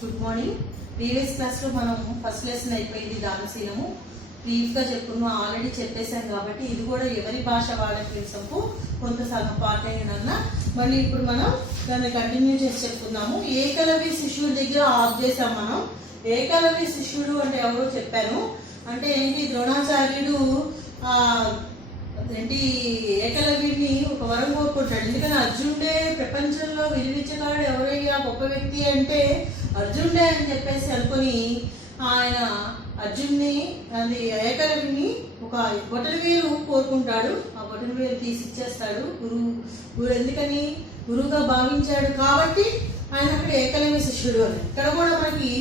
Good morning. Previous క్లాస్లో మనం first lesson అయిపోయింది దానశీలము. బ్రీఫ్గా చెప్పుకున్నాం, ఆల్రెడీ చెప్పేశాను కాబట్టి ఇది కూడా ఎవరి భాష వాళ్ళకి తెలుసంపు కొంత సగం పార్ట్ అయిన మళ్ళీ ఇప్పుడు మనం దాన్ని కంటిన్యూ చేసి చెప్పుకుందాము. ఏకలవ్య శిష్యుడి దగ్గర ఆఫ్ చేసాం మనం. ఏకలవ్య శిష్యుడు అంటే ఎవరో చెప్పాను. అంటే ఏంటి, ద్రోణాచార్యుడు ఏంటి ఏకలవ్యుడిని ఒక వరం కోరుకుంటాడు. ఎందుకని అర్జునుడే ప్రపంచంలో విలువించగాడు ఎవరయ్యా గొప్ప వ్యక్తి అంటే అర్జునుడే అని చెప్పేసి అనుకుని ఆయన అర్జున్ని అది ఏకలవ్యుని ఒక బొటనవేలు కోరుకుంటాడు. ఆ బొటనవేలు తీసి ఇచ్చేస్తాడు గురువు. ఎందుకని గురువుగా భావించాడు కాబట్టి ఆయన అక్కడ ఏకలవ్య శిష్యుడు అని. ఇక్కడ కూడా మనకి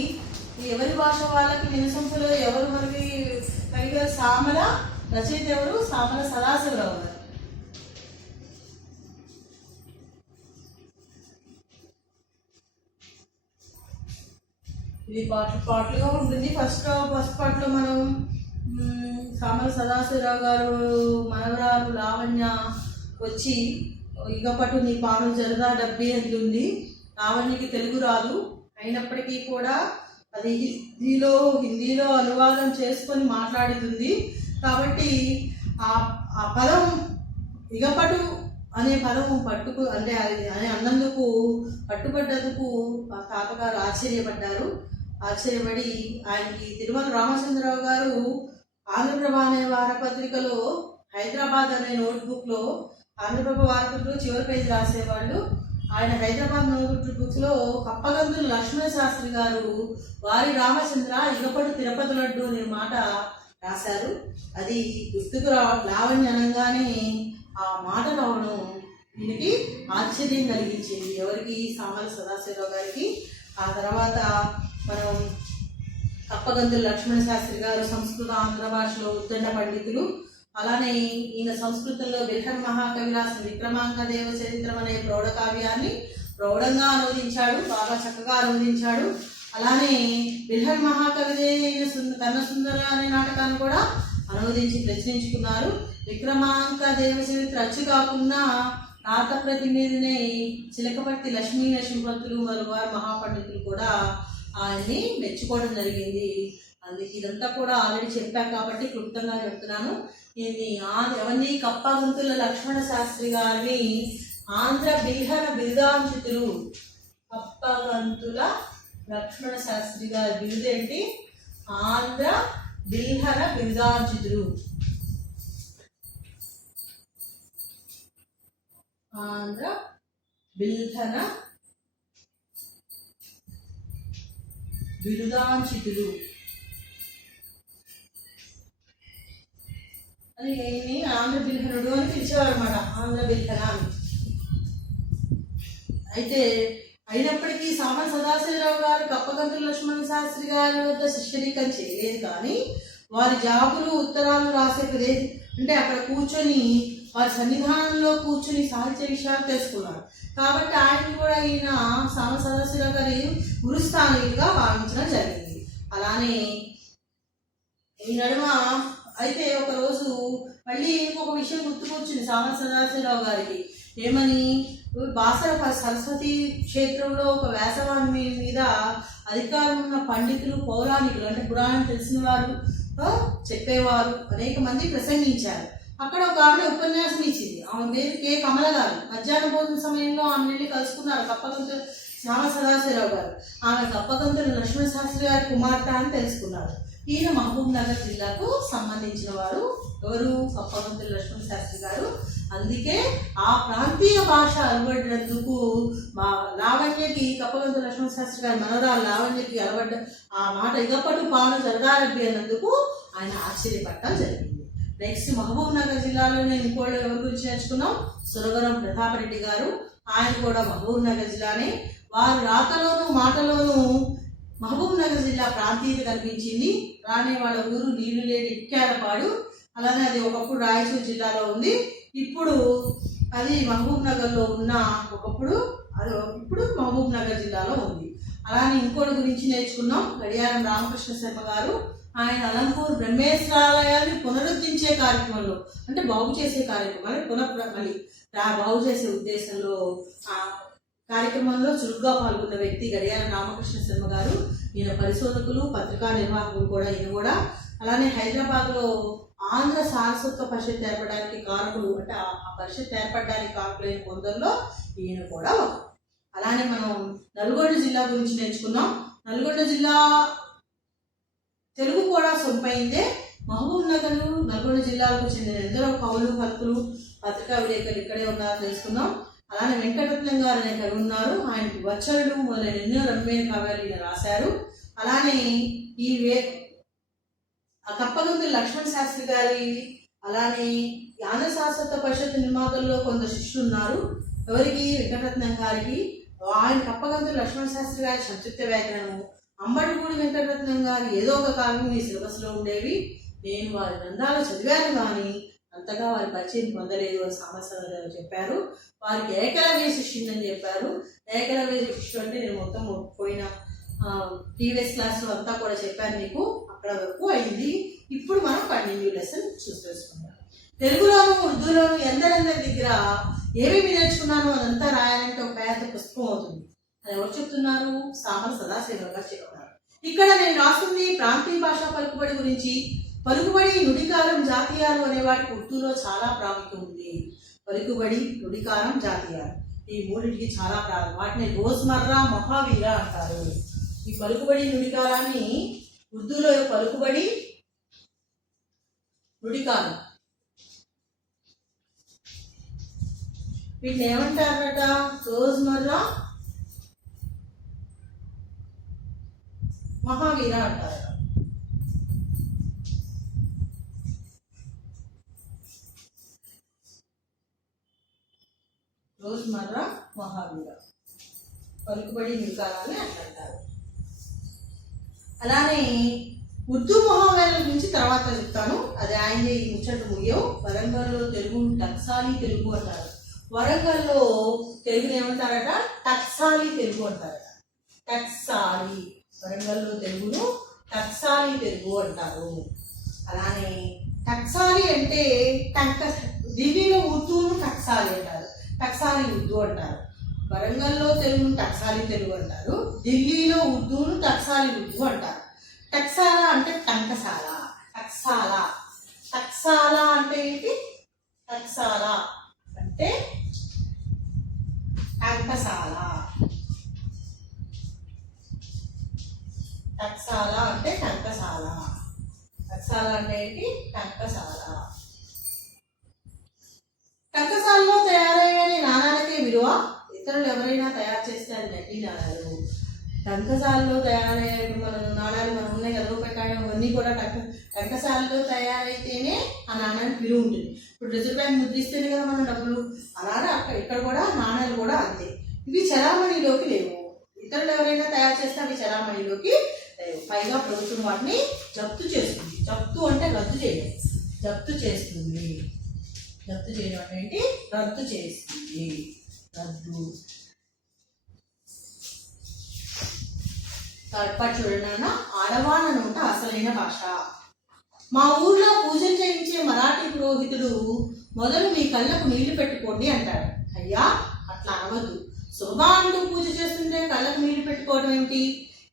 ఎవరి భాష వాళ్ళకి నినసంపులో ఎవరు మనకి పైగా సామల రచయిత ఎవరు, సామల సదాశివరావు గారు. ఇది పాటలుగా ఉంటుంది. ఫస్ట్ పార్ట్లో మనం సామల సదాశివరావు గారు మనవరాలు లావణ్య వచ్చి ఇకపటు నీ పాను జరదా డబ్బి అంటుంది. లావణ్యకి తెలుగు రాదు, అయినప్పటికీ కూడా అది హిందీలో అనువాదం చేసుకొని మాట్లాడుతుంది. కాబట్టి ఆ పదం ఇగపటు అనే పదం అంటే అని అన్నందుకు పట్టుబడ్డందుకు ఆ తాతగారు ఆశ్చర్యపడి ఆయనకి తిరుమల రామచంద్రరావు గారు ఆంధ్రప్రభ అనే వారపత్రికలో హైదరాబాద్ అనే నోట్బుక్లో ఆంధ్రప్రభ వారపత్రికలో చివరి పేజీ రాసేవాళ్ళు. ఆయన హైదరాబాద్ నోట్బుక్లో కప్పగంతుల లక్ష్మణ శాస్త్రి గారు వారి రామచంద్ర ఇగపడు తిరుపతి లడ్డు అనే మాట రాశారు. అది గుర్తుకు లావణ్య అనగానే ఆ మాట రావడం దీనికి ఆశ్చర్యం కలిగించింది. ఎవరికి? సామల సదాశివరావు గారికి. ఆ తర్వాత మనం కప్పగంతుల లక్ష్మణ శాస్త్రి గారు సంస్కృత ఆంధ్ర భాషలో ఉద్దండ పండితులు. అలానే ఈయన సంస్కృతంలో బిల్హన్ మహాకవిలాసం విక్రమాంక దేవ చరిత్రం అనే ప్రౌఢ కావ్యాన్ని ప్రౌఢంగా అనువదించాడు, బాగా చక్కగా అనువదించాడు. అలానే బిల్హన్ మహాకవిదే కన్న సుందర అనే నాటకాన్ని కూడా అనువదించి ప్రచురించుకున్నారు. విక్రమాంక దేవ చరిత్ర అచ్చు కాకుండా నాట ప్రతినిధిని చిలకపర్తి లక్ష్మీ నరసింహపంతులు మరువారు మహాపండితులు కూడా ఆయన్ని మెచ్చుకోవడం జరిగింది. అందుకే ఇదంతా కూడా ఆల్రెడీ చెప్పాను కాబట్టి క్లుప్తంగా చెప్తున్నాను. ఎవరిని కప్పగంతుల లక్ష్మణ శాస్త్రి గారిని ఆంధ్ర బిల్హన బిరుదాంచితులు. కప్పగంతుల లక్ష్మణ శాస్త్రి గారి బిరుదేంటి? ఆంధ్ర బిల్హన బిరుదాంచితులు. ఆంధ్ర బిల్హన బిరుదాంచితులు అని ఆంధ్ర బిల్హనుడు అని పిలిచేవారు అన్నమాట. ఆంధ్ర బిల్హన అని. అయితే అయినప్పటికీ సామల సదాశివరావు గారు కప్పగంతుల లక్ష్మణ శాస్త్రి గారి వద్ద శిష్యరికం చేయలేదు. కానీ వారి జాబులు ఉత్తరాలు రాసే ప్రదేశం అంటే అక్కడ కూర్చొని వారి సన్నిధానంలో కూర్చొని సాహిత్య విషయాలు తెలుసుకున్నారు. కాబట్టి ఆయన కూడా ఈయన సామల సదాశివరావు గారి గురుస్థానీయులుగా భావించడం జరిగింది. అలానే ఈ నడుమ అయితే ఒకరోజు మళ్ళీ ఇంకొక విషయం గుర్తుకొచ్చింది సామల సదాశివరావు గారికి. ఏమని? బాసర సరస్వతి క్షేత్రంలో ఒక వేసవాన్ని మీద అధికారం ఉన్న పండితులు, పౌరాణికులు అంటే పురాణం తెలిసిన వారు చెప్పేవారు అనేక మంది ప్రసంగించారు. అక్కడ ఒక ఆవిడ ఉపన్యాసం ఇచ్చింది. ఆమె పేరు కే కమల గారు. మధ్యాహ్న భోజన సమయంలో ఆమె వెళ్ళి కలుసుకున్నారు కప్పగంతుల సామల సదాశివరావు గారు. ఆమె కప్పగంతుల లక్ష్మణ శాస్త్రి గారి కుమార్తె అని తెలుసుకున్నారు. ఈయన మహబూబ్ నగర్ జిల్లాకు సంబంధించిన వారు. ఎవరు? కప్పగంతుల లక్ష్మణ శాస్త్రి గారు. అందుకే ఆ ప్రాంతీయ భాష అలవడినందుకు మా లావణ్యకి కప్పగంతుల లక్ష్మణ శాస్త్రి గారి మనవరాలు లావణ్యకి అలవడ్డ ఆ మాట ఇగపటు పాను జరదారబ్బి అన్నందుకు ఆయన ఆశ్చర్యపడటం జరిగింది. నెక్స్ట్ మహబూబ్ నగర్ జిల్లాలో నేను ఇంకోళ్ళు ఎవరి గురించి నేర్చుకున్నాం? సురవరం ప్రతాపరెడ్డి గారు. ఆయన కూడా మహబూబ్ నగర్ జిల్లానే. వారు రాతలోనూ మాటలోనూ మహబూబ్ నగర్ జిల్లా ప్రాంతీయత కనిపించింది. రానే వాళ్ళ ఊరు నీళ్లులేని ఇక్కారపాడు. అలానే అది ఒకప్పుడు రాయచూరు జిల్లాలో ఉంది. ఇప్పుడు అది మహబూబ్ నగర్లో ఉన్న ఇప్పుడు మహబూబ్ నగర్ జిల్లాలో ఉంది. అలానే ఇంకోటి గురించి నేర్చుకున్నాం, గడియారం రామకృష్ణ శర్మ గారు. ఆయన అలంపూర్ బ్రహ్మేశ్వరాలయాన్ని పునరుద్ధరించే కార్యక్రమంలో అంటే బాగు చేసే కార్యక్రమాన్ని మళ్ళీ బాగు చేసే ఉద్దేశంలో కార్యక్రమంలో చురుగ్గా పాల్గొన్న వ్యక్తి గడియార రామకృష్ణ శర్మ గారు. ఈయన పరిశోధకులు, పత్రికా నిర్వాహకులు కూడా. ఈయన కూడా అలానే హైదరాబాద్లో ఆంధ్ర సారస్వత పరిషత్ ఏర్పడడానికి కారకులు, అంటే ఆ పరిషత్ ఏర్పడడానికి కారకులైన కొందరిలో ఈయన కూడా ఒక. అలానే మనం నల్గొండ జిల్లా గురించి నేర్చుకున్నాం. నల్గొండ జిల్లా తెలుగు కూడా సొంపైందే. మహబూబ్ నగర్, నల్గొండ జిల్లాలకు చెందిన ఎందరో కవులు, కల్పులు, పత్రికా విలేకరులు ఇక్కడే ఉన్నారో తెలుసుకుందాం. అలానే వెంకటరత్నం గారు అనే కవి ఉన్నారు. ఆయనకి వచ్చరుడు మొదలైన ఎన్నో రమ్యమైన కావ్యాలు ఈయన రాశారు. అలానే ఈ కప్పగంతుల లక్ష్మణ్ శాస్త్రి గారి, అలానే ఆంధ్ర శాశ్వత పరిషత్ నిర్మాతల్లో కొందరు శిష్యులు ఉన్నారు. ఎవరికి? వెంకటరత్నం గారికి. ఆయన కప్పగంతుల లక్ష్మణ్ శాస్త్రి గారి సంక్షిప్త వ్యాఖ్యానము, అంబటిపూడి వెంకటరత్నం గారి ఏదో ఒక కావ్యం ఈ సిలబస్లో ఉండేవి. నేను వారి గ్రంథాలు చదివాను కానీ అంతగా వారి పరిచయం పొందలేదు అని సామర్థ్యం చెప్పారు. వారికి ఏకలవ్య శిష్యుడు అని చెప్పారు. ఏకలవ్య శిష్యుడు అంటే నేను మొత్తం పోయిన ప్రీవియస్ క్లాస్లో అంతా కూడా చెప్పాను మీకు. అక్కడ వరకు అయింది. ఇప్పుడు మనం కంటిన్యూ లెసన్ చూసుకుందాం. తెలుగులోను, ఉర్దూలోను ఎందరెందరి దగ్గర ఏమేమి నేర్చుకున్నాను అదంతా రాయాలంటే ఒక పెద్ద పుస్తకం అవుతుంది. అది ఎవరు చెప్తున్నారు? సామల సదాశివరావు గారు చెప్తున్నారు. ఇక్కడ నేను రాస్తుంది ప్రాంతీయ భాషా పలుకుబడి గురించి. పలుకుబడి, నుడికారం, జాతీయాలు అనే వాటికి ఉర్దూలో చాలా ప్రాముఖ్యం ఉంది. పలుకుబడి, నుడికారం, జాతీయాలు ఈ మూడింటికి చాలా ప్రాముఖ్యం. వాటిని రోజ్మర్రా, మహావీర అంటారు. ఈ పలుకుబడి, నుడికారాన్ని ఉర్దూలో పలుకుబడి, నుడికారం వీటిని ఏమంటారట? రోజ్మర్రా, మహావీర అంటారు. రోజ్మర్రా, మహావీర, పలుకుబడి, నుడికారాన్ని అంటారు. అలానే ఉర్దూ మహావీరుల గురించి తర్వాత చెప్తాను. అది ఆయన ఈ ముచ్చట ముయ్యవు. వరంగల్లో తెలుగు టక్సాలి తెలుగు అంటారు. వరంగల్లో తెలుగుని ఏమంటారట? టక్సాలి తెలుగు అంటారట. టక్సాలి, వరంగల్లో తెలుగును టక్సాలి తెలుగు అంటారు. అలానే టక్సాలి అంటే ఢిల్లీలో ఉర్దూను టక్సాలి అంటారు. టక్సాలి ఉర్దూ అంటారు. వరంగల్లో తెలుగును టక్సాలి తెలుగు అంటారు. ఢిల్లీలో ఉర్దూను టక్సాలి ఉర్దూ అంటారు. టక్సాల అంటే టంకసాల. టక్సాల, టక్సాల అంటే ఏంటి? టక్సాల అంటే టంకసాల. టక్సాల అంటే టంకసాల. టక్సాల అంటే ఏంటి? టంకసాల. టంకసాలలో తయారయ్యే నాణాలకే విలువ. ఇతరులు ఎవరైనా తయారు చేస్తే అది నకిలీ నాణాలు. టంకసాలలో తయారయ్యే నాణాలు మనం ఉన్నాయి కదా, రూపాయలు అవన్నీ కూడా టంకసాలలో తయారైతేనే ఆ నాణానికి విలువ ఉంటుంది. ఇప్పుడు రిజర్వ్ బ్యాంక్ ముద్రిస్తేనే కదా మనం డబ్బులు. అలానే ఇక్కడ కూడా నాణాలు కూడా అంతే. ఇవి చలామణిలోకి లేవు. ఇతరులు ఎవరైనా తయారు చేస్తే అవి చలామణిలోకి లేవు. పైగా ప్రభుత్వం వాటిని జప్తు చేస్తుంది. జప్తు అంటే రద్దు చేయడం. జప్తు చేస్తుంది. జప్తు చేయడం అంటే ఏంటి? రద్దు చేస్తుంది. రద్దు. చూడనా, ఆడవాళ్ళ నోట అసలైన భాష. మా ఊర్లో పూజలు చేయించే మరాఠీ పురోహితుడు మొదలు మీ కళ్ళకు నీళ్లు పెట్టుకోండి అంటాడు. అయ్యా, అట్లా అనవద్దు. శుభాండు పూజ చేస్తుంటే కళ్ళకు నీళ్లు పెట్టుకోవడం ఏమిటి?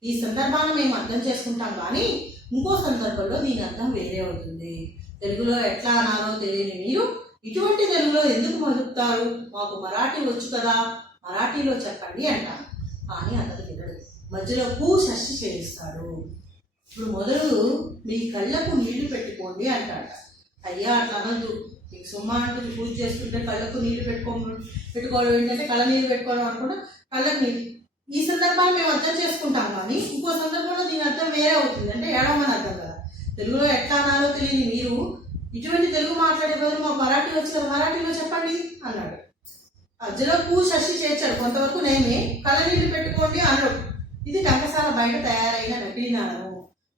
ఈ సందర్భాన్ని మేము అర్థం చేసుకుంటాం కానీ ఇంకో సందర్భంలో దీని అర్థం వేరే అవుతుంది. తెలుగులో ఎట్లా అనాలో తెలియని మీరు ఇటువంటి తెలుగులో ఎందుకు మలుపుతారు? మాకు మరాఠీ వచ్చు కదా, మరాఠీలో చెప్పండి అంటాను. కానీ అతను వినడు. మధ్యలో షష్ఠి చేయిస్తాడు. ఇప్పుడు మొదలు మీ కళ్ళకు నీళ్లు పెట్టుకోండి అంటాడు. అయ్యా, అట్లా అనద్దు. మీకు సుమ్మాంటి పూజ చేస్తుంటే కళ్ళకు నీళ్లు పెట్టుకోవడం ఏంటంటే కళ్ళ నీళ్ళు పెట్టుకోవడం అనుకుంటా కళ్ళకు నీళ్ళు. ఈ సందర్భాన్ని మేము అర్థం చేసుకుంటాం కానీ ఇంకో సందర్భంలో దీని అర్థం వేరే అవుతుంది. అంటే ఏడవమని అర్థం కదా. తెలుగులో ఎట్లా అనాలో తెలియని మీరు ఇటువంటి తెలుగు మాట్లాడే బదులు మాకు మరాఠీ వచ్చి కదా, మరాఠీలో చెప్పండి అన్నాడు. మధ్యలో షష్ఠి చేర్చాడు. కొంతవరకు నేనే కళ్ళ నీళ్లు పెట్టుకోండి అన్నాడు. ఇది టంకసాల బయట తయారైన నకిలీ నాణము.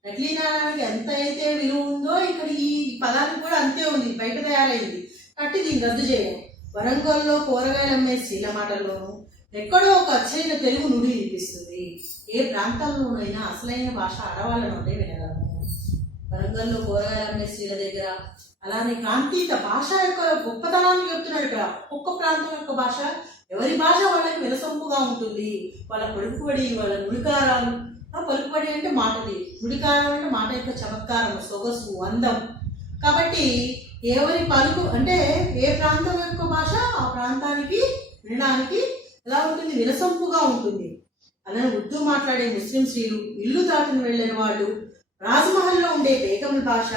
నకిలీ నాణానికి ఎంత అయితే విలువ ఉందో ఇక్కడ ఈ పదానికి కూడా అంతే ఉంది. బయట తయారైంది కాబట్టి దీన్ని రద్దు చేయడం. వరంగల్లో కూరగాయలు అమ్మే స్త్రీల మాటల్లోనూ ఎక్కడో ఒక అచ్చైన తెలుగు నుడి వినిపిస్తుంది. ఏ ప్రాంతాల్లోనైనా అసలైన భాష ఆడవాళ్ళ నుండే వినగలము. వరంగల్లో కూరగాయలు అమ్మే స్త్రీల దగ్గర. అలానే ప్రాంతీయ భాష యొక్క గొప్పతనాన్ని చెప్తున్నాడు ఇక్కడ. ఒక్కొక్క ప్రాంతం యొక్క భాష ఎవరి భాష వాళ్ళకి వినసొంపుగా ఉంటుంది. వాళ్ళ పలుకుబడి, వాళ్ళ నుడికారాలు, పలుకుబడి అంటే మాటది, నుడికారం అంటే మాట యొక్క చమత్కారం, సొగసు, అందం. కాబట్టి ఎవరి పలుకు అంటే ఏ ప్రాంతం యొక్క భాష ఆ ప్రాంతానికి వినడానికి ఎలా ఉంటుంది, వినసొంపుగా ఉంటుంది. అలానే ఉర్దూ మాట్లాడే ముస్లిం స్త్రీలు, ఇల్లు దాటిని వెళ్ళిన వాళ్ళు, రాజమహల్లో ఉండే బేగముల భాష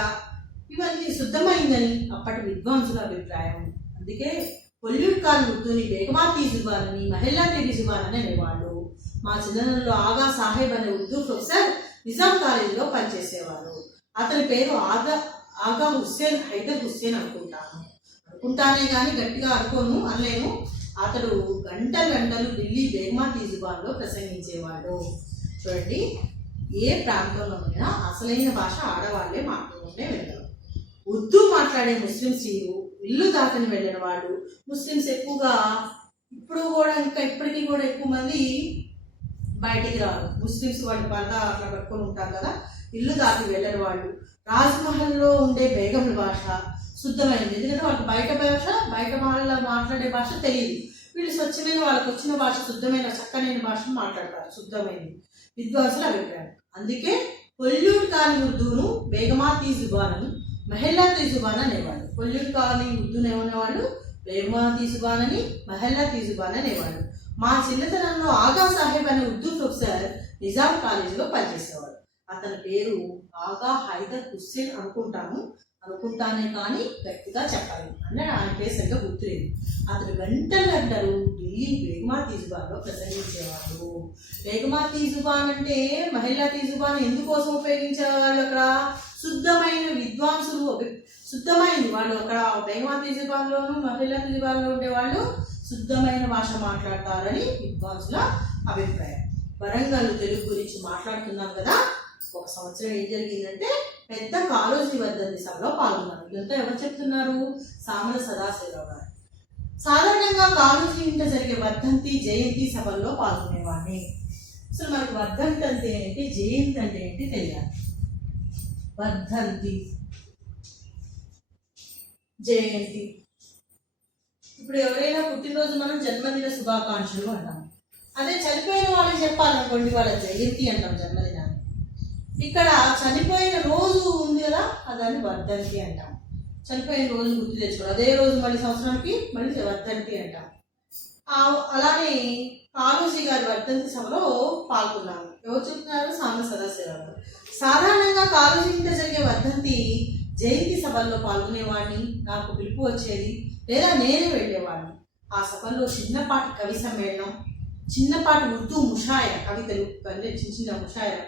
ఇవన్నీ శుద్ధమైందని అప్పటి విద్వాంసుల అభిప్రాయం. అందుకే పొల్యూట్ కాని ఉర్దూని బేగమాతీ జుబాన్ అని, మహిళాదేవి జుబాన్ అని అనేవాళ్ళు. మా చిన్నలో ఆగా సాహెబ్ అనే ఉర్దూ ప్రొఫెసర్ నిజాం కాలేజీలో పనిచేసేవారు. అతని పేరు ఆగా హుస్సేన్ హైదర్ హుస్సేన్ అనుకుంటానే కానీ గట్టిగా అనలేను. అతడు గంటలు ఢిల్లీ బేగమాతీ జుబాన్లో ప్రసంగించేవాడు. చూడండి, ఏ ప్రాంతంలోనైనా అసలైన భాష ఆడవాళ్లే మాట్లాడుతూనే వెళ్ళరు. ఉర్దూ మాట్లాడే ముస్లిం స్త్రీలు, ఇల్లు దాటని వెళ్ళిన వాళ్ళు, ముస్లిమ్స్ ఎక్కువగా ఇప్పటికీ కూడా ఎక్కువ మంది బయటికి రారు. ముస్లిమ్స్ వాళ్ళు పరదా అట్లా పెట్టుకొని ఉంటారు కదా, ఇల్లు దాటి వెళ్ళని వాళ్ళు. రాజ్మహల్లో ఉండే బేగముల భాష శుద్ధమైనది, ఎందుకంటే వాళ్ళకి బయట మహల్లో మాట్లాడే భాష తెలియదు. వీళ్ళు స్వచ్ఛమైన, వాళ్ళకి వచ్చిన భాష శుద్ధమైన చక్కనైన భాషను మాట్లాడతారు, శుద్ధమైనది విద్వాంసుల అభిప్రాయం. అందుకే పొల్యూట్ కాని ఉర్దూను బేగమాతీ జుబాన్ అని, మహిళాతీ జుబాన్ అనేవాళ్ళు. పొల్యూట్ కాని ఉర్దూను ఏమనేవాళ్ళు, బేగమాతీ జుబాన్ అని, మహిళాతీ జుబాన్ అనేవాళ్ళు. మా చిన్నతనంలో ఆగా సాహెబ్ అనే ఉర్దూ ప్రొఫెసర్ నిజాం కాలేజీలో పనిచేసేవాడు. అతని పేరు ఆగా హైదర్ హుస్సేన్ అనుకుంటానే కానీ గట్టిగా చెప్పాలి అంటే ఆయన పేరు సరిగ్గా గుర్తులేదు. అతను గంటలు ఢిల్లీ బేగమాతీ జుబాన్లో ప్రసంగించేవాడు. బేగమాతీ జుబాన్ అంటే మహిళాతీ జుబాన్ ఎందుకోసం ఉపయోగించేవాళ్ళు? అక్కడ శుద్ధమైన విద్వాంసులు, శుద్ధమైంది వాళ్ళు అక్కడ బేగమాతీ జుబాన్లోను మహిళాతీ జుబాన్లో ఉండేవాళ్ళు శుద్ధమైన భాష మాట్లాడతారని విద్వాంసుల అభిప్రాయం. వరంగల్ తెలుగు గురించి మాట్లాడుతున్నాం కదా. ఒక సంవత్సరం ఏం జరిగిందంటే పెద్ద కాళోజీ వర్ధంతి సభలో పాల్గొన్నారు. ఇదంతా ఎవరు చెప్తున్నారు? సామల సదాశివరావు గారు. సాధారణంగా కాళోజీ ఇంట జరిగే వర్ధంతి, జయంతి సభల్లో పాల్గొనేవాడిని. అసలు మనకు వర్ధంతి అంటే ఏంటి, జయంతి అంటే ఏంటి తెలియాలి. వర్ధంతి, జయంతి, ఇప్పుడు ఎవరైనా పుట్టినరోజు మనం జన్మదిన శుభాకాంక్షలు అంటాం. అదే చనిపోయిన వాళ్ళకి చెప్పాలనుకోండి, వాళ్ళ జయంతి అంటాం, జన్మదినాన్ని. ఇక్కడ చనిపోయిన రోజు ఉంది కదా, దాన్ని వర్ధంతి అంటాం. చనిపోయిన రోజు గుర్తు తెచ్చుకోవాలి, అదే రోజు మళ్ళీ సంవత్సరానికి మళ్ళీ వర్ధంతి అంటాం. అలానే కాళోజీ గారి వర్ధంతి సభలో పాల్గొన్నాము. ఎవరు చెప్తున్నారు? సామల సదాశివరావు గారు. సాధారణంగా కాళోజీ ఇంట జరిగే వర్ధంతి, జయంతి సభల్లో పాల్గొనేవాడిని. నాకు పిలుపు వచ్చేది లేదా నేనే వెళ్ళేవాడిని. ఆ సభల్లో చిన్నపాటి కవి సమ్మేళనం, చిన్నపాటి ఉర్దూ ముషాయర, కవితలు చిన్న ముషాయర,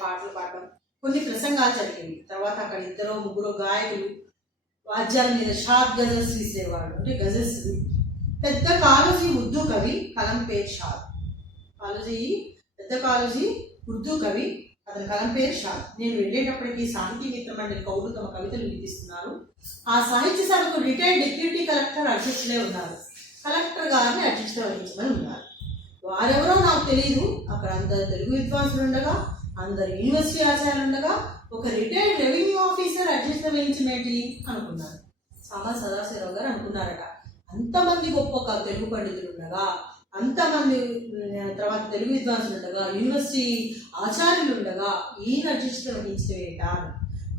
పాటలు పాడడం, కొన్ని ప్రసంగాలు జరిగేవి. తర్వాత అక్కడ 2-3 గాయకులు వాద్యాల మీద షాద్ గజల్స్ తీసేవాడు, అంటే గజల్స్. పెద్ద కాళోజీ ఉర్దూ కవి కలంపేర్ షాద్. పెద్ద కాళోజీ ఉర్దూ కవి, అతని కలంపేర్ షాద్. నేను వెళ్ళేటప్పటికీ సాహితీ మిత్ర మండలి కవులు తమ కవితలు వినిపిస్తున్నారు. ఆ సాహిత్య సభకు రిటైర్డ్ డిప్యూటీ కలెక్టర్ అధ్యక్షులే ఉన్నారు. కలెక్టర్ గారిని అధ్యక్షత వహించమని ఉన్నారు. వారెవరో నాకు తెలియదు. అక్కడ అందరు తెలుగు విద్వాంసులు ఉండగా, అందరు యూనివర్సిటీ ఆచార్యులు ఉండగా, ఒక రిటైర్డ్ రెవెన్యూ ఆఫీసర్ అధ్యక్షత వహించమేంటి అనుకున్నారు. సామల సదాశివరావు గారు అనుకున్నారట. అంతమంది గొప్ప తెలుగు పండితులు ఉండగా, అంతమంది తర్వాత తెలుగు విద్వాంసులు ఉండగా, యూనివర్సిటీ ఆచార్యులు ఉండగా ఈయన అధ్యక్షత వహించడం ఏంటా?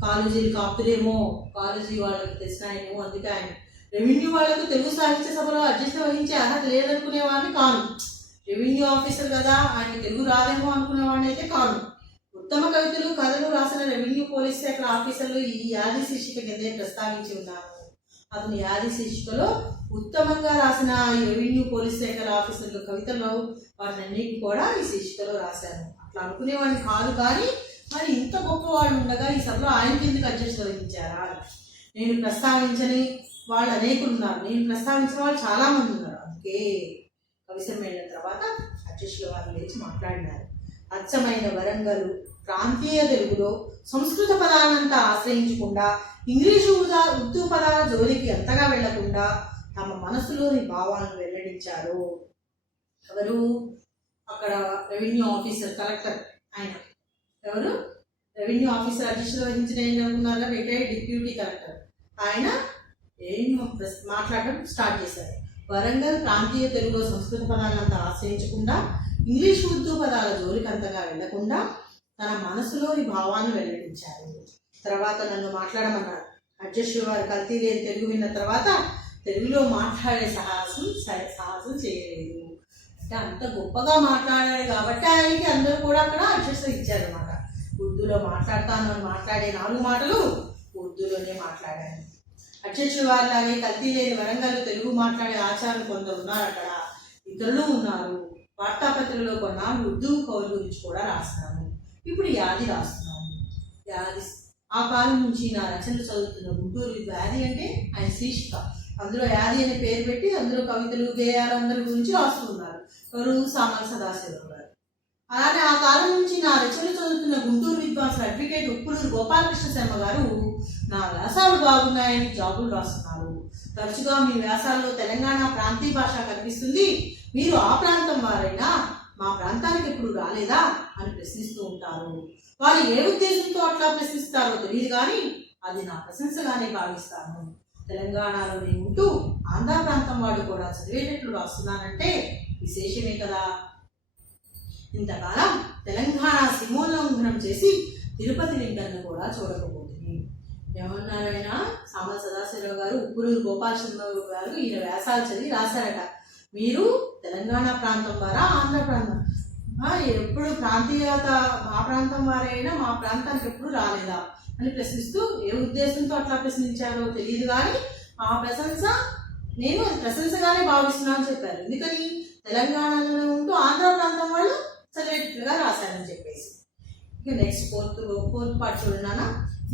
కాలేజీలు కాపుతులేమో, కాలేజీ వాళ్ళకి తెలిసిన ఆయనేమో, అందుకే ఆయన రెవెన్యూ వాళ్ళకు తెలుగు సాహిత్య సభలో అధ్యక్షత వహించే అర్హత లేదనుకునేవాడిని కాను. రెవెన్యూ ఆఫీసర్ కదా, ఆయన తెలుగు రాదేమో అనుకునేవాడిని అయితే కాను. ఉత్తమ కవితలు, కథలు రాసిన రెవెన్యూ పోలీస్ శాఖ ఆఫీసర్లు ఈ యాది శీర్షిక కిందే ప్రస్తావించి ఉన్నారు. అతని యాది శీర్షికలో ఉత్తమంగా రాసిన ఈ రెవెన్యూ పోలీస్ శాఖల ఆఫీసర్లు కవితల్లో వాటినన్నిటి కూడా ఈ శీర్షికలో రాశాను. అట్లా అనుకునేవాడిని కాదు. కానీ మరి ఇంత గొప్పవాళ్ళు ఉండగా ఈ సభలో ఆయనకి ఎందుకు అధ్యక్షత వహించారా? నేను ప్రస్తావించని వాళ్ళు అనేకులు ఉన్నారు, నేను ప్రస్తావించిన వాళ్ళు చాలా మంది ఉన్నారు. అందుకే కవి సమ్మేళనం తర్వాత అధ్యక్షుల వారు లేచి మాట్లాడినారు. అచ్చమైన వరంగల్ ప్రాంతీయ తెలుగులో సంస్కృత పదాలంతా ఆశ్రయించకుండా, ఇంగ్లీషు ఉర్దూ పదాల జోలికి అంతగా వెళ్లకుండా తమ మనసులోని భావాలను వెల్లడించారు. ఎవరు? అక్కడ రెవెన్యూ ఆఫీసర్, కలెక్టర్. ఆయన ఎవరు? రెవెన్యూ ఆఫీసర్ అధ్యక్షత వహించిన ఏంటనుకున్నారా? Retired deputy collector. ఆయన ఏం మాట్లాడడం స్టార్ట్ చేశారు. వరంగల్ ప్రాంతీయ తెలుగులో సంస్కృత పదాలంతా ఆశ్రయించకుండా ఇంగ్లీష్ ఉర్దూ పదాల జోలికంతగా వెళ్లకుండా తన మనసులోని భావాన్ని వెల్లడించారు. తర్వాత నన్ను మాట్లాడమన్నారు. అధ్యక్షుడు వారు కల్తీ లేని తెలుగు విన్న తర్వాత తెలుగులో మాట్లాడే సాహసం చేయలేదు. అంటే అంత గొప్పగా మాట్లాడాడు కాబట్టి ఆయనకి అందరూ కూడా అక్కడ అధ్యక్షత ఇచ్చారన్నమాట. ఉర్దూలో మాట్లాడతాను అని మాట్లాడే 4 మాటలు ఉర్దూలోనే మాట్లాడాను. అధ్యక్షుడు వారిలాగే కల్తీ లేని వరంగల్ తెలుగు మాట్లాడే ఆచార్యులు కొందరు ఉన్నారు అక్కడ, ఇతరులు ఉన్నారు. వార్తాపత్రికలో కొన్నాళ్ళు ఉర్దూ కవుల గురించి కూడా రాస్తాను. ఇప్పుడు యాది రాస్తున్నాను. యాది ఆ కాలం నుంచి నా రచనలు చదువుతున్న గుంటూరు యాది అంటే ఆయన శీర్షిక. అందులో యాది అనే పేరు పెట్టి అందులో కవితలు గేయాలు అందరి గురించి రాస్తున్నారు. ఎవరు? సామల సదాశివరావు గారు. అలానే ఆ కాలం నుంచి నా రచనలు చదువుతున్న గుంటూరు విద్వాంసులు అడ్వకేట్ ఉప్పులూరు గోపాలకృష్ణ శర్మ గారు నా వ్యాసాలు బాగున్నాయని జాబులు రాస్తున్నారు. తరచుగా మీ వ్యాసాల్లో తెలంగాణ ప్రాంతీయ భాష కనిపిస్తుంది, మీరు ఆ ప్రాంతం వారైనా మా ప్రాంతానికి ఎప్పుడు రాలేదా అని ప్రశ్నిస్తూ ఉంటారు. వారు ఏ ఉద్దేశంతో అట్లా ప్రశ్నిస్తారో తెలియదు కానీ అది నా ప్రశంసగానే భావిస్తాను. తెలంగాణలో నేను ఉంటూ ఆంధ్ర ప్రాంతం వాడు కూడా చదివేటట్లు రాస్తున్నానంటే విశేషమే కదా. ఇంతకాలం తెలంగాణ సీమోల్లంఘనం చేసి తిరుపతి లింగన్ను కూడా చూడకపోతుంది. ఏమన్నారు ఆయన? సామల సదాశివరావు గారు ఉప్పులూరు గోపాలకృష్ణ గారు ఈయన వ్యాసాలు చదివి రాశారట, మీరు తెలంగాణ ప్రాంతం వారా ఆంధ్ర ప్రాంతం ఎప్పుడు ప్రాంతీయత మా ప్రాంతం వారైనా మా ప్రాంతానికి ఎప్పుడు రాలేదా అని ప్రశ్నిస్తూ ఏ ఉద్దేశంతో అట్లా ప్రశ్నించారో తెలియదు కానీ ఆ ప్రశంస నేను ప్రశంసగానే భావిస్తున్నాను చెప్పారు. ఎందుకని? తెలంగాణలో ఉంటూ ఆంధ్ర ప్రాంతం వాళ్ళు చదివేట్టుగా రాశారని చెప్పేసి. ఇక నెక్స్ట్ ఫోర్త్ పార్ట్ చూడన్నా.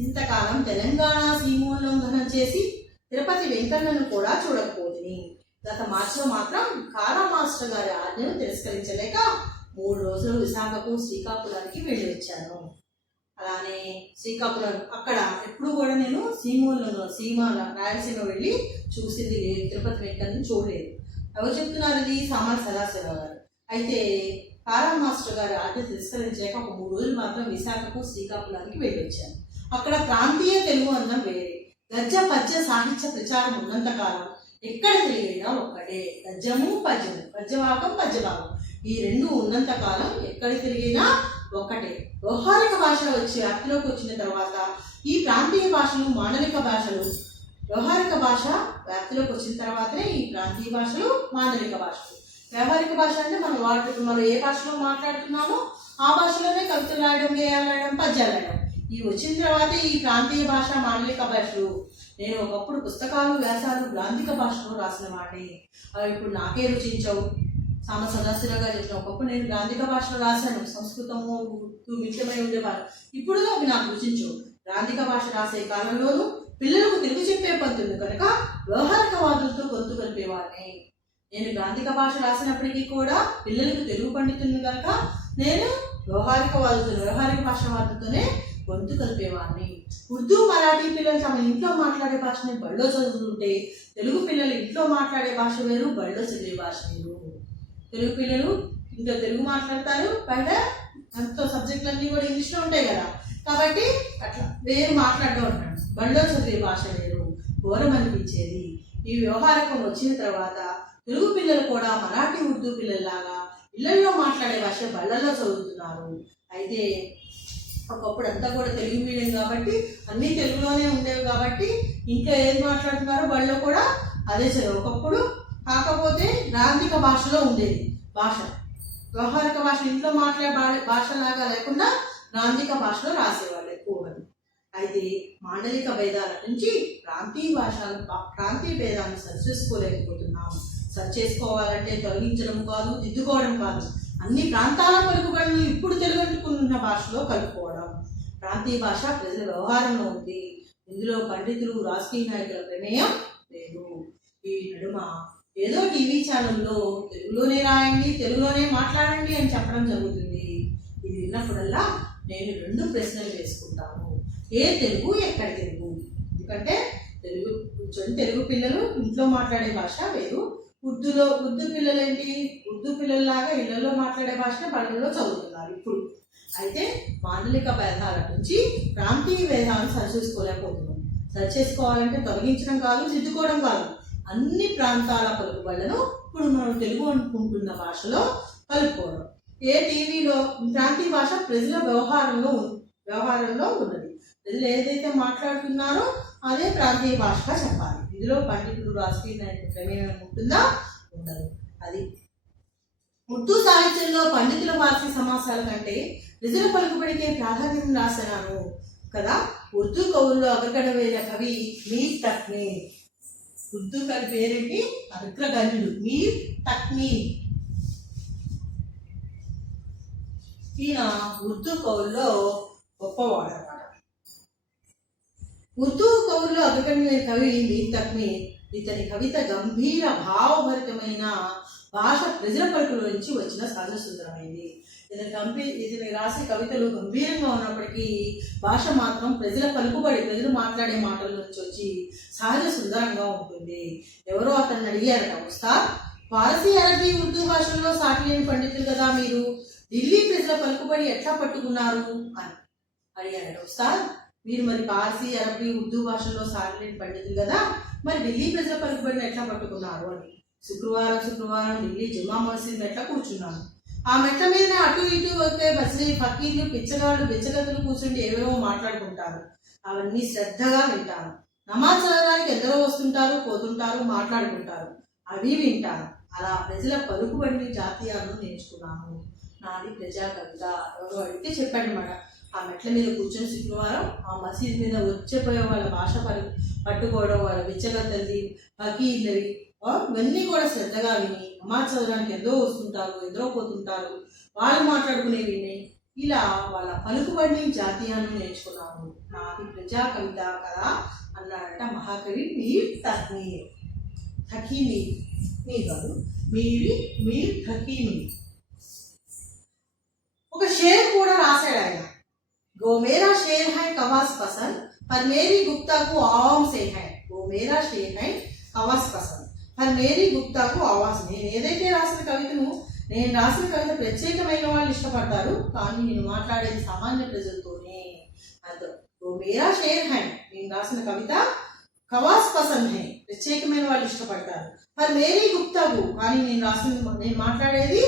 ఇంతకాలం తెలంగాణ సీమోల్లంఘనం చేసి తిరుపతి వెంకన్నను కూడా చూడకపోతుంది. గత మార్చిలో మాత్రం కారా మాస్టర్ గారి ఆజ్ఞను తిరస్కరించలేక 3 రోజులు విశాఖకు శ్రీకాకుళానికి వెళ్ళి వచ్చాను. అలానే శ్రీకాకుళం అక్కడ ఎప్పుడు కూడా నేను రాయలసీమ వెళ్ళి చూసింది లేదు, తిరుపతి వెంకన్నను చూడలేదు. ఎవరు చెప్తున్నారు? ఇది సామల సదాశివరావు గారు. అయితే కారా మాస్టర్ గారి ఆజ్ఞ తిరస్కరించలేక 3 రోజులు మాత్రం విశాఖకు శ్రీకాకుళానికి వెళ్ళి వచ్చాను. అక్కడ ప్రాంతీయ తెలుగు అన్నం వేరే, గద్య పద్య సాహిత్య ప్రచారం ఉన్నంతకాలం ఎక్కడ తిరిగినా ఒక్కటే, గద్యము పద్యము, పద్యభాగం పద్యభాగం ఈ 2 ఉన్నంత కాలం ఎక్కడ తిరిగినా ఒక్కటే. వ్యవహారిక భాష వచ్చి వ్యాప్తిలోకి వచ్చిన తర్వాత ఈ ప్రాంతీయ భాషలు మాండలిక భాషలు, వ్యవహారిక భాష వ్యాప్తిలోకి వచ్చిన తర్వాతనే ఈ ప్రాంతీయ భాషలు మాండలిక భాషలు. వ్యవహారిక భాష అంటే మనం ఏ భాషలో మాట్లాడుతున్నామో ఆ భాషలోనే కవితలు రాయడం, గేయాలు రాయడం, పద్యాలు రాయడం. ఇవి వచ్చిన తర్వాత ఈ ప్రాంతీయ భాష మాండలిక భాషలు. నేను ఒకప్పుడు పుస్తకాలు వ్యాసాలు గ్రాంధిక భాషలో రాసిన వాడిని, అవి ఇప్పుడు నాకే రుచించవు. సామల సదాశివరావు గారు చెప్పిన ఒకప్పుడు నేను గ్రాంధిక భాషలో రాశాను, సంస్కృతము మిత్రమై ఉండేవారు. ఇప్పుడు అవి నాకు రుచించవు. గ్రాంధిక భాష రాసే కాలంలోనూ పిల్లలకు తెలుగు చెప్పే పంతుంది కనుక వ్యవహారిక వాదులతో గొంతు కలిపేవాడిని. నేను గ్రాంధిక భాష రాసినప్పటికీ కూడా పిల్లలకు తెలుగు పండితుని కనుక నేను వ్యవహారిక భాష వాదులతోనే గొంతు కలిపేవాడిని. ఉర్దూ మరాఠీ పిల్లలు తమ ఇంట్లో మాట్లాడే భాషని బడిలో చదువుతుంటే తెలుగు పిల్లలు ఇంట్లో మాట్లాడే భాష వేరు, బడిలో చదివే భాష వేరు. తెలుగు పిల్లలు ఇంకా తెలుగు మాట్లాడతారు, బయట అంత సబ్జెక్టులన్నీ కూడా ఇంగ్లీష్లో ఉంటాయి కదా, కాబట్టి అట్లా వేరు మాట్లాడడం అంటాడు. బడిలో చదివే భాష వేరు, ఘోరం అనిపించేది. ఈ వ్యవహారకం వచ్చిన తర్వాత తెలుగు పిల్లలు కూడా మరాఠీ ఉర్దూ పిల్లల్లాగా ఇళ్లలో మాట్లాడే భాష బళ్ళల్లో చదువుతున్నారు. అయితే ఒకప్పుడు అంతా కూడా తెలుగు మీడియం కాబట్టి అన్నీ తెలుగులోనే ఉండేవి కాబట్టి ఇంకా ఏది మాట్లాడుతున్నారో బళ్ళలో కూడా అదే చదువు. ఒకప్పుడు కాకపోతే గ్రాంధిక భాషలో ఉండేది భాష, వ్యవహారిక భాష ఇంట్లో మాట్లాడే భాషలాగా లేకుండా గ్రాంధిక భాషలో రాసేవాళ్ళు ఎక్కువగా. అయితే మాండలిక భేదాల నుంచి ప్రాంతీయ భేదాన్ని సరిచేసుకోలేకపోతున్నాం. సరిచేసుకోవాలంటే తొలగించడం కాదు, దిద్దుకోవడం కాదు, అన్ని ప్రాంతాల పలుకుబడులు ఇప్పుడు తెలుగుంటుకున్న భాషలో కలుపుకోవడం. ప్రాంతీయ భాష ప్రజల వ్యవహారంలో ఉంది, ఇందులో పండితులు రాజకీయ నాయకుల ప్రమేయం లేదు. ఈ నడుమ ఏదో టీవీ ఛానల్లో తెలుగులోనే రాయండి, తెలుగులోనే మాట్లాడండి అని చెప్పడం జరుగుతుంది. ఇది విన్నప్పుడల్లా నేను 2 ప్రశ్నలు వేసుకుంటాను. ఏ తెలుగు, ఎక్కడ తెలుగు? ఎందుకంటే తెలుగు పిల్లలు ఇంట్లో మాట్లాడే భాష వేరు, ఉర్దూ పిల్లలు ఏంటి, ఉర్దూ పిల్లల్లాగా ఇళ్లలో మాట్లాడే భాషను బడులలో చదువుతున్నారు ఇప్పుడు. అయితే మాండలిక భేదాల నుంచి ప్రాంతీయ భేదాలను సరిచేసుకోలేకపోతున్నాం. సరిచేసుకోవాలంటే తొలగించడం కాదు, దిద్దుకోవడం కాదు, అన్ని ప్రాంతాల పలుకుబడులను ఇప్పుడు మనం తెలుగు అనుకుంటున్న భాషలో కలుపుకోవడం. ఏ టీవీలో ప్రాంతీయ భాష ప్రజల వ్యవహారంలో ఉన్నది. ప్రజలు ఏదైతే మాట్లాడుతున్నారో అదే ప్రాంతీయ భాషగా చెప్పాలి. ఇందులో పండితుడు రాజకీయ ప్రమేయం ఉంటుందా? ఉండదు. అది ఉర్దూ సాహిత్యంలో పండితుల వార్షిక సమాసాల కంటే ప్రజల పలుకుబడికే ప్రాధాన్యం రాసినాను కదా. ఉర్దూ కవుల్లో అగ్రగణ్య కవి మీర్ తక్నీ. ఉర్దూ కవి పేరేంటి? అగ్రగణ్యుడు మీర్ తక్నీ. ఈయన ఉర్దూ కవుల్లో గొప్పవాడు అన్నమాట. ఉర్దూ కవుల్లో అగ్రగణ్య కవి మీర్ తక్నీ. ఇతని కవిత గంభీర భావభరితమైన భాష ప్రజల పలుకుల నుంచి వచ్చిన సహజ సుందరమైంది. ఇతని రాసే కవితలు గంభీరంగా ఉన్నప్పటికీ భాష మాత్రం ప్రజల పలుకుబడి, ప్రజలు మాట్లాడే మాటల నుంచి వచ్చి సహజ సుందరంగా ఉంటుంది. ఎవరో అతన్ని అడిగారట, ఉస్తాద్ పారసీ అరబీ ఉర్దూ భాషల్లో సాటి లేని పండితులు కదా మీరు, ఢిల్లీ ప్రజల పలుకుబడి ఎట్లా పట్టుకున్నారు అని అడిగారట. ఉస్తాద్ మీరు మరి పారసీ అరబీ ఉర్దూ భాషల్లో సాటి లేని పండితులు కదా, మరి ఢిల్లీ ప్రజల పలుకుబడిని ఎట్లా పట్టుకున్నారు అని. శుక్రవారం ఢిల్లీ జుమ్మా మసీద్ మెట్ల కూర్చున్నాను. ఆ మెట్ల మీద అటు ఇటు ఒకే బస్రీ ఫకీర్లు పిచ్చగాళ్ళు బిచ్చగతులు కూర్చుండి ఏవేవో మాట్లాడుకుంటారు. అవన్నీ శ్రద్ధగా వింటాను. నమాజ్ చదవడానికి ఎందరో వస్తుంటారు, పోతుంటారు, మాట్లాడుకుంటారు. అవి వింటాను. అలా ప్రజల పలుకుబడిని జాతీయాలను నేర్చుకున్నాను. నాది ప్రజా కవిత. ఎవరో అడిగితే చెప్పండి మాట. ఆ మెట్ల మీద కూర్చొని శుక్రవారం ఆ మసీద్ మీద వచ్చేపోయే వాళ్ళ భాష పట్టుకోవడం, వాళ్ళ బిచ్చగత్తది ఫకీర్లవి ఇవన్నీ కూడా శ్రద్ధగా విని, నమాజ్ చదవడానికి ఎందరో వస్తుంటారు, ఎందరో పోతుంటారు, వాళ్ళు మాట్లాడుకునే విని ఇలా వాళ్ళ పలుకుబడిని జాతీయాన్ని నేర్చుకున్నాను. నాది ప్రజా కవిత కదా అన్నాడట మహాకవి మీర్ తకీమీ. కాదు మీర్ తకీమీ. ఒక షేర్ కూడా రాశాడు ఆయన. గో మేరా షేర్ హై కవాస్ పసంద్ పర్ మేరీ గుప్తాకు ఆవాం సే హై. గో మేరా షేర్ హై కవాస్ పసంద్ పర్ మేరీ గుప్తాకు ఆవాస్. నేను ఏదైతే రాసిన కవితను, నేను రాసిన కవిత ప్రత్యేకమైన వాళ్ళు ఇష్టపడతారు, కానీ నేను మాట్లాడేది సామాన్య ప్రజలతోనే. అర్థం. గో మేరా షేర్ హై, నేను రాసిన కవిత కవాస్ పసంద్ హై, ప్రత్యేకమైన వాళ్ళు ఇష్టపడతారు. పర్ మేరీ గుప్తాకు, కానీ నేను మాట్లాడేది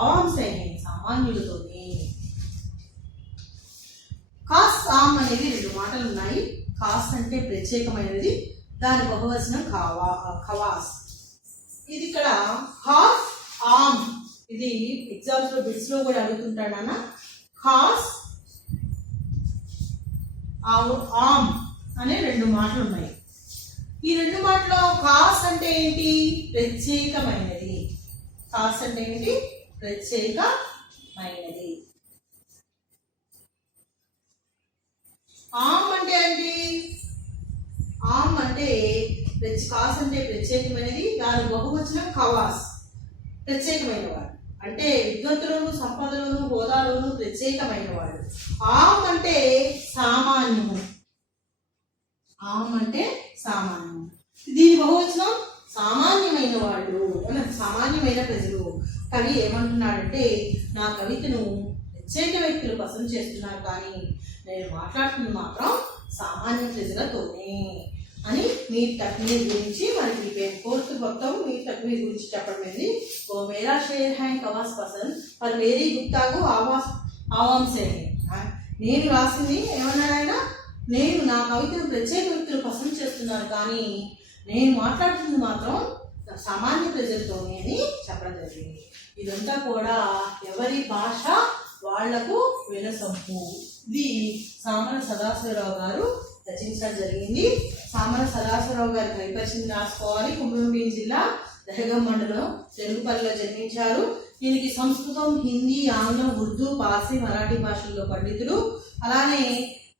ఆవాం సే హై, సామాన్యులతోనే. ఖాస్ ఆమ్ అనేది రెండు మాటలు ఉన్నాయి. ఖాస్ అంటే ప్రత్యేకమైనది, దాని బహువచనం ఖవాస్. ఇది ఇక్కడ ఖాస్ ఆమ్. ఇది ఎగ్జామ్స్ లో బిట్స్ లో కూడా అడుగుతుంటాడు అన్న. ఖాస్ ఆమ్ అనే రెండు మాటలు ఉన్నాయి. ఈ రెండు మాటలో ఖాస్ అంటే ఏంటి? ప్రత్యేకమైనది. ఖాస్ అంటే ఏంటి? ప్రత్యేకమైనది. ఆమ్ అంటే ఏంటి? ఆమ్ అంటే ఖాస్ అంటే ప్రత్యేకమైనది, దాని బహువచనం ఖవాస్, ప్రత్యేకమైన వాడు. అంటే విద్వత్తులను, సంపదలను, హోదాలోను ప్రత్యేకమైన వాడు. ఆమ్ అంటే సామాన్యము. ఆమ్ అంటే సామాన్యము. దీని బహువచనం సామాన్యమైన వాళ్ళు, సామాన్యమైన ప్రజలు. కవి ఏమంటున్నాడంటే, నా కవితను ప్రత్యేక వ్యక్తులు పసందు చేస్తున్నారు, కానీ నేను మాట్లాడుతుంది మాత్రం సామాన్య ప్రజలతోనే అని మీర్ తక్నీ గురించి మనకి ఫోర్త్ మొత్తం మీర్ తక్నీ గురించి చెప్పడం. ఓ మేరా షేర్ హై కవాస్ పసంద్ పర్ మేరీ గుప్తాకు ఆవాం సే హై. నేను రాసింది ఏమన్నాడు ఆయన? నేను నా కవితను ప్రత్యేక వ్యక్తులు పసందు చేస్తున్నారు, కానీ నేను మాట్లాడుతుంది మాత్రం సామాన్య ప్రజలతోనే అని చెప్పడం జరిగింది. ఇదంతా కూడా ఎవరి భాష వాళ్లకు వినసొంపు. ఇది సామన సదాశివరావు గారు రచించడం జరిగింది. సామన సదాశివరావు గారి కవిపరిచింది రాసుకోవాలి. కుమ్రంభీం జిల్లా దహగం మండలం తెలుగుపల్లిలో జన్మించారు. దీనికి సంస్కృతం, హిందీ, ఆంగ్లం, ఉర్దూ, పార్సీ, మరాఠీ భాషల్లో పండితుడు. అలానే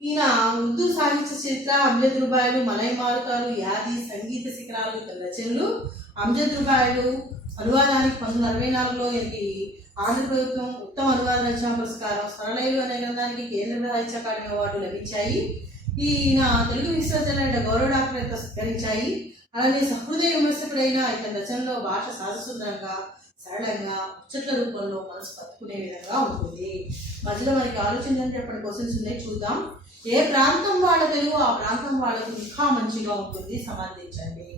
ఈయన ఉర్దూ సాహిత్య చరిత్ర, అమ్జద్ రుబాయిలు, మలై మారుతాలు, యాది, సంగీత శిఖరాలు రచనలు. అమ్జద్ రుబాయిలు అనువాదానికి 1964లో ఈయనకి ఆంధ్ర ప్రభుత్వం ఉత్తమ అనువాద రచనా పురస్కారం, స్వరలయలు అనే గ్రంథానికి కేంద్ర సాహిత్య అకాడమీ అవార్డు లభించాయి. ఈయన తెలుగు విశ్వవిద్యాలయంలో గౌరవ డాక్టరేట్ స్వీకరించాయి. అలానే సహృదయ విమర్శకుడైన ఇతని రచనలో భాష సహజసుందరంగా, సరళంగా, ముచ్చట్ల రూపంలో మనసు పట్టుకునే విధంగా ఉంటుంది. మధ్యలో మనకి ఆలోచించని చెప్పండి, క్వశ్చన్స్ ఉన్నాయి, చూద్దాం. ఏ ప్రాంతం వాళ్ళ తెలుగు ఆ ప్రాంతం వాళ్ళకు ఇంకా మంచిగా ఉంటుంది, సమర్థించండి.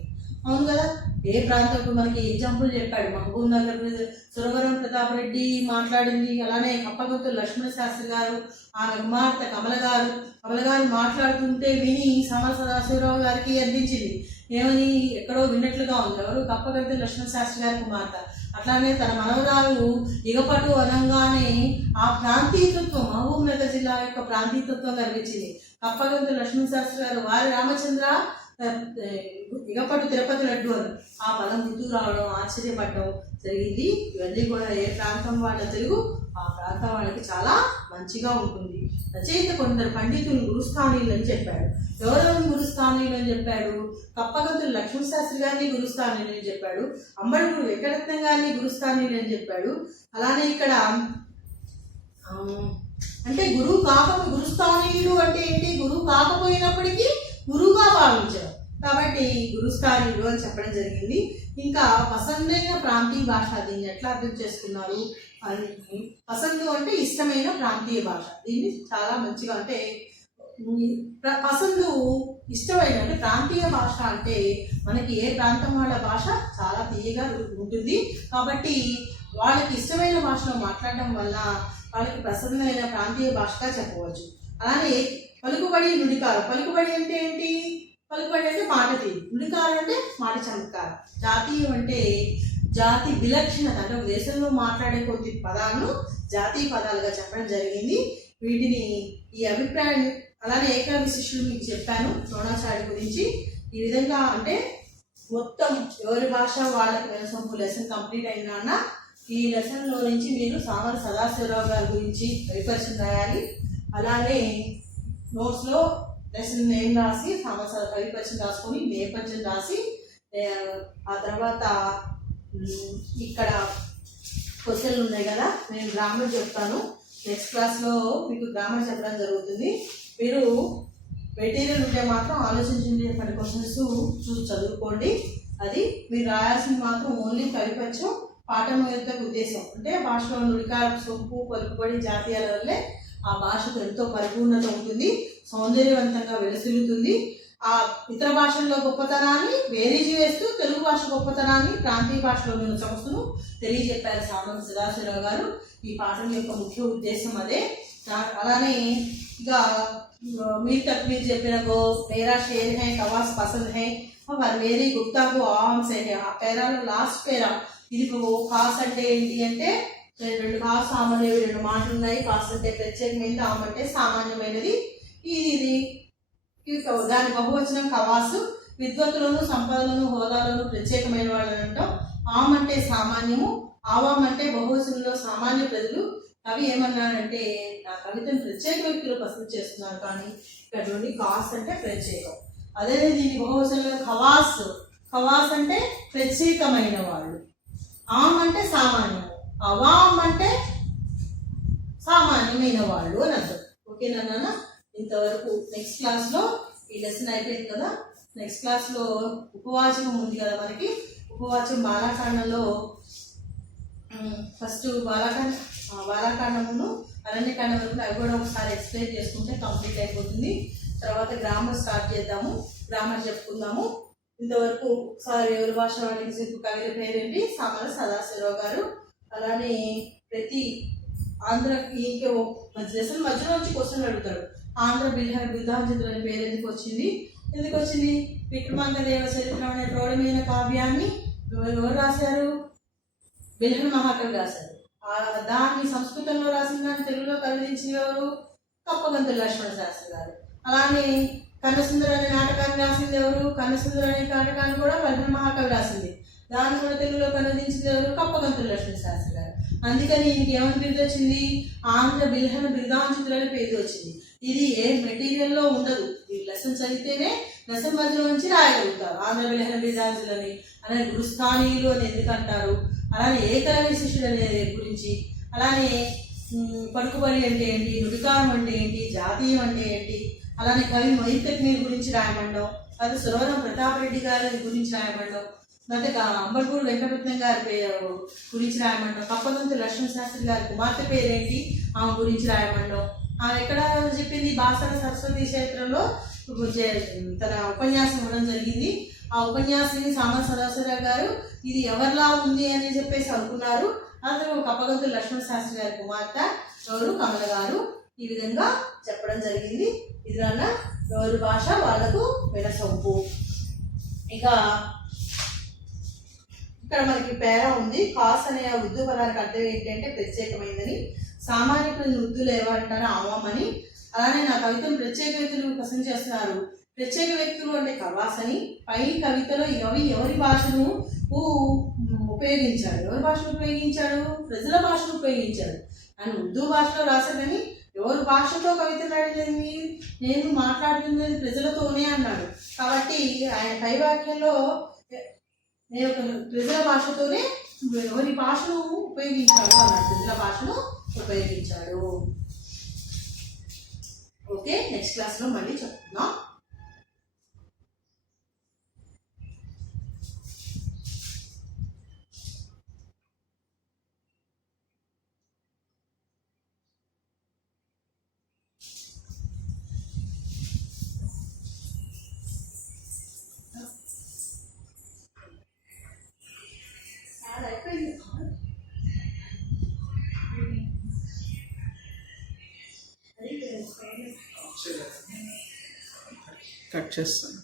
అవును కదా. ఏ ప్రాంతం ఇప్పుడు మనకి ఎగ్జాంపుల్ చెప్పాడు, మహబూబ్ నగర్ సురవరం ప్రతాప్ రెడ్డి మాట్లాడింది, అలానే కప్పగంతుల లక్ష్మణ శాస్త్రి గారు, ఆమె కుమార్తె కమల గారు మాట్లాడుతుంటే విని సమర సదాశివరావు గారికి అందించింది. ఏమని? ఎక్కడో విన్నట్లుగా ఉంది. ఎవరు? కప్పగంతుల లక్ష్మణ శాస్త్రి గారి కుమార్తె. అట్లానే తన మనవరాలు ఇగపటు అనగానే ఆ ప్రాంతీయతత్వం, మహబూబ్ నగర్ జిల్లా యొక్క ప్రాంతీయతత్వం కనిపించింది. కప్పగంతుల లక్ష్మణ శాస్త్రి గారు వారి రామచంద్ర ఇగపటు తిరుపతి లడ్డు అని ఆ పదం గుర్తుకు రావడం, ఆశ్చర్యపడడం జరిగింది. ఇవన్నీ కూడా ఏ ప్రాంతం వాళ్ళ తెలుగు ఆ ప్రాంతం వాళ్ళకి చాలా మంచిగా ఉంటుంది. రచయిత కొందరు పండితులు గురుస్థానీయులు అని చెప్పాడు. ఎవరెవరు గురుస్థానీయులు అని చెప్పాడు? కప్పగంతుల లక్ష్మణ శాస్త్రి గారిని గురుస్థానీయులు అని చెప్పాడు. అంబడుగుడు వెంకటరత్నం గారిని గురుస్థానీయులు అని చెప్పాడు. అలానే ఇక్కడ అంటే గురుస్థానీయుడు అంటే ఏంటి? గురువు కాకపోయినప్పటికీ గురువుగా భావించారు కాబట్టి గురుస్థానీయుడు అని చెప్పడం జరిగింది. ఇంకా పసందైన ప్రాంతీయ భాష, దీన్ని ఎట్లా అర్థం చేసుకున్నారు అని. పసందు అంటే ఇష్టమైన ప్రాంతీయ భాష. దీన్ని చాలా మంచిగా అంటే పసందు ఇష్టమైన అంటే ప్రాంతీయ భాష అంటే మనకి ఏ ప్రాంతం వాళ్ళ భాష చాలా తీయగా ఉంటుంది కాబట్టి వాళ్ళకి ఇష్టమైన భాషలో మాట్లాడడం వల్ల వాళ్ళకి ప్రసన్నమైన ప్రాంతీయ భాషగా చెప్పవచ్చు. అలానే పలుకుబడి నుడికారం. పలుకుబడి అంటే ఏంటి? పలుకుబడి అంటే మాట తీరు, నుడికారం అంటే మాట చమత్కారం. జాతీయం అంటే జాతి విలక్షణత, అంటే దేశంలో మాట్లాడే కొద్ది పదాలను జాతీయ పదాలుగా చెప్పడం జరిగింది. వీటిని ఈ అభిప్రాయం అలానే ఏకవిశిష్యులు మీకు చెప్పాను ద్రోణాచార్య గురించి. ఈ విధంగా అంటే మొత్తం ఎవరి భాష వాళ్ళకి వినసొంపు లెసన్ కంప్లీట్ అయినా ఈ లెసన్లో నుంచి మీరు సామర సదాశివరావు గారి గురించి పరిపరిచయం రాయాలి. అలానే నోట్స్లో లెసన్ నేమ్ రాసి సామర పరిపరిచయం రాసుకొని నేపథ్యం రాసి ఆ తర్వాత ఇక్కడ క్వశ్చన్లు ఉన్నాయి కదా, నేను గ్రామర్ చెప్తాను. నెక్స్ట్ క్లాస్లో మీకు గ్రామర్ చెప్పడం జరుగుతుంది. మీరు మెటీరియల్ ఉంటే మాత్రం ఆలోచించండి, కొన్ని క్వశ్చన్స్ చూసి చదువుకోండి. అది మీరు రాయాల్సింది మాత్రం ఓన్లీ పరిపరిచయం, పాఠం యొక్క ఉద్దేశం అంటే భాషలో నుడికార సొంపు పలుకుబడి జాతీయాల వల్లే ఆ భాషకు ఎంతో పరిపూర్ణత ఉంటుంది, సౌందర్యవంతంగా వెలుసిల్లుతుంది. ఆ ఇతర భాషల్లో గొప్పతనాన్ని వేరేజీ వేస్తూ తెలుగు భాష గొప్పతనాన్ని ప్రాంతీయ భాషలోని సంస్థను తెలియజెప్పారు సామర సదాశివరావు గారు. ఈ పాఠం యొక్క ముఖ్య ఉద్దేశం అదే. అలానే ఇక మీరు చెప్పిన గో మేరా షేర్ హై కవాస్ పసంద్ హై మరి మేరీ గుప్తాకు ఆమ్స్ హై, ఆ పేరాలో లాస్ట్ పేరా ఇది ఖాస్ అంటే ఏంటి అంటే రెండు ఖాస్ సామాన్యవి రెండు మాటలు ఉన్నాయి. ఖాస్ అంటే ప్రత్యేకమైనది, ఆమ్ అంటే సామాన్యమైనది. ఇది దాని బహువచనం కవాసు. విద్వత్తులను సంపదలను హోదాలను ప్రత్యేకమైన వాళ్ళని అంటాం. ఆమ్ అంటే సామాన్యము, ఆవాం అంటే బహువచనంలో సామాన్య ప్రజలు. కవి ఏమన్నాడంటే నా కవితను ప్రత్యేక వ్యక్తులు పసందు చేస్తున్నారు కానీ ఇక్కడ నుండి ఖాస్ అంటే ప్రత్యేకం. అదే దీని బహువచనంలో ఖవాస్. ఖవాస్ అంటే ప్రత్యేకమైన వాళ్ళు, ఆమ్ అంటే సామాన్యము, అవాం అంటే సామాన్యమైన వాళ్ళు అని అర్థం. ఓకేనా నాన్న? ఇంతవరకు నెక్స్ట్ క్లాస్లో ఈ లెసన్ అయిపోయింది కదా. నెక్స్ట్ క్లాస్లో ఉపవాచకం ఉంది కదా మనకి. ఉపవాచకం బాలాకాండంలో ఫస్ట్ బాలాకాండమును అరణ్యకాండం వరకు అవి కూడా ఒకసారి ఎక్స్ప్లెయిన్ చేసుకుంటే కంప్లీట్ అయిపోతుంది. తర్వాత గ్రామర్ స్టార్ట్ చేద్దాము, గ్రామర్ చెప్పుకుందాము. ఇంతవరకు ఒకసారి ఎవరి భాష వాళ్ళకి కవిత పేరేంటి? సామర సదాశివరావు గారు. అలానే ప్రతి ఆంధ్ర ఇంకే లెసన్ మధ్యలో నుంచి క్వశ్చన్ అడుగుతాడు. ఆంధ్ర బిల్హాంజతులు అనే పేరు ఎందుకు వచ్చింది? విక్రమాంక దేవ చరిత్ర అనే ప్రౌఢమైన కావ్యాన్ని ఎవరు రాశారు? బిల్హన్ మహాకవి రాశారు. దాన్ని సంస్కృతంలో రాసిన దాన్ని తెలుగులో కలిగించిన ఎవరు? కప్పగంతుల లక్ష్మణ శాస్త్రి గారు. అలానే కన్నసుందర అనే నాటకాన్ని రాసింది ఎవరు? కన్నసుందర అనే నాటకాన్ని కూడా బిల్హన్ మహాకవి రాసింది. దాన్ని కూడా తెలుగులో కనుదించింది ఎవరు? కప్పగంతుల లక్ష్మణ శాస్త్రి గారు. అందుకని ఈయనకి ఏమని పేరు వచ్చింది? ఆంధ్ర బిల్హన్ బిరుదాంచితులు అనే పేరు వచ్చింది. ఇది ఏ మెటీరియల్లో ఉండదు, ఈ లెసన్ చదివితేనే లెసన్ మధ్యలో నుంచి రాయగలుగుతారు. ఆంధ్ర బిల్హన్ బిరుదాంచితులని అనే గురుస్థానీయులు అని ఎందుకు అంటారు, అలానే ఏకవిశిష్యుడు అనే గురించి, అలానే పలుకుబడి అంటే ఏంటి, నుడికారం అంటే ఏంటి, జాతీయం అంటే ఏంటి, అలానే కవి మైతక్నీర్ గురించి రాయమండం, అలాగే సురవరం ప్రతాప్ రెడ్డి గారి గురించి రాయమండం, అంటే అంబర్పూర్ వెంకటరత్నం గారి గురించి రాయమండం, కప్పగంతుల లక్ష్మణ శాస్త్రి గారి కుమార్తె పేరేంటి ఆమె గురించి రాయమండం. ఎక్కడ చెప్పింది? బాసర సరస్వతి క్షేత్రంలో తన ఉపన్యాసం ఇవ్వడం జరిగింది. ఆ ఉపన్యాసిని సామల సదాశివరావు గారు ఇది ఎవరిలా ఉంది అని చెప్పేసి అనుకున్నారు. అతను కప్పగంతుల లక్ష్మణ శాస్త్రి గారి కుమార్తె ఎవరు కమల గారు ఈ విధంగా చెప్పడం జరిగింది. ఇది వల్ల ఎవరి భాష వాళ్ళకు వినసొంపు. ఇక ఇక్కడ మనకి పేరా ఉంది. కాస్ అనే ఉర్దూ పదానికి అర్థం ఏంటంటే ప్రత్యేకమైనదని. సామాన్యులను ఉర్దూలో ఏమంటారు ఆవామని. అలానే నా కవితను ప్రత్యేక వ్యక్తులు పసంद చేస్తున్నారు. ప్రత్యేక వ్యక్తులు అంటే ఖవాస్ అని. పై కవితలో ఎవరి భాషను ఉపయోగించాడు. ఎవరి భాషను ఉపయోగించాడు? ప్రజల భాషను ఉపయోగించాడు. ఆయన ఉర్దూ భాషలో రాశాడని ఎవరి భాషతో కవిత రాయలేదని నేను మాట్లాడుతున్నది ప్రజలతోనే అన్నాడు. కాబట్టి ఆయన పై వాక్యంలో నేను ప్రజల భాషతోనే ఎవరి భాషను ఉపయోగించాడు అన్నాడు. ప్రజల భాషను ఉపయోగించాడు. ఓకే, నెక్స్ట్ క్లాస్లో మళ్ళీ చెప్తున్నాం. కట్ చేస్తాను.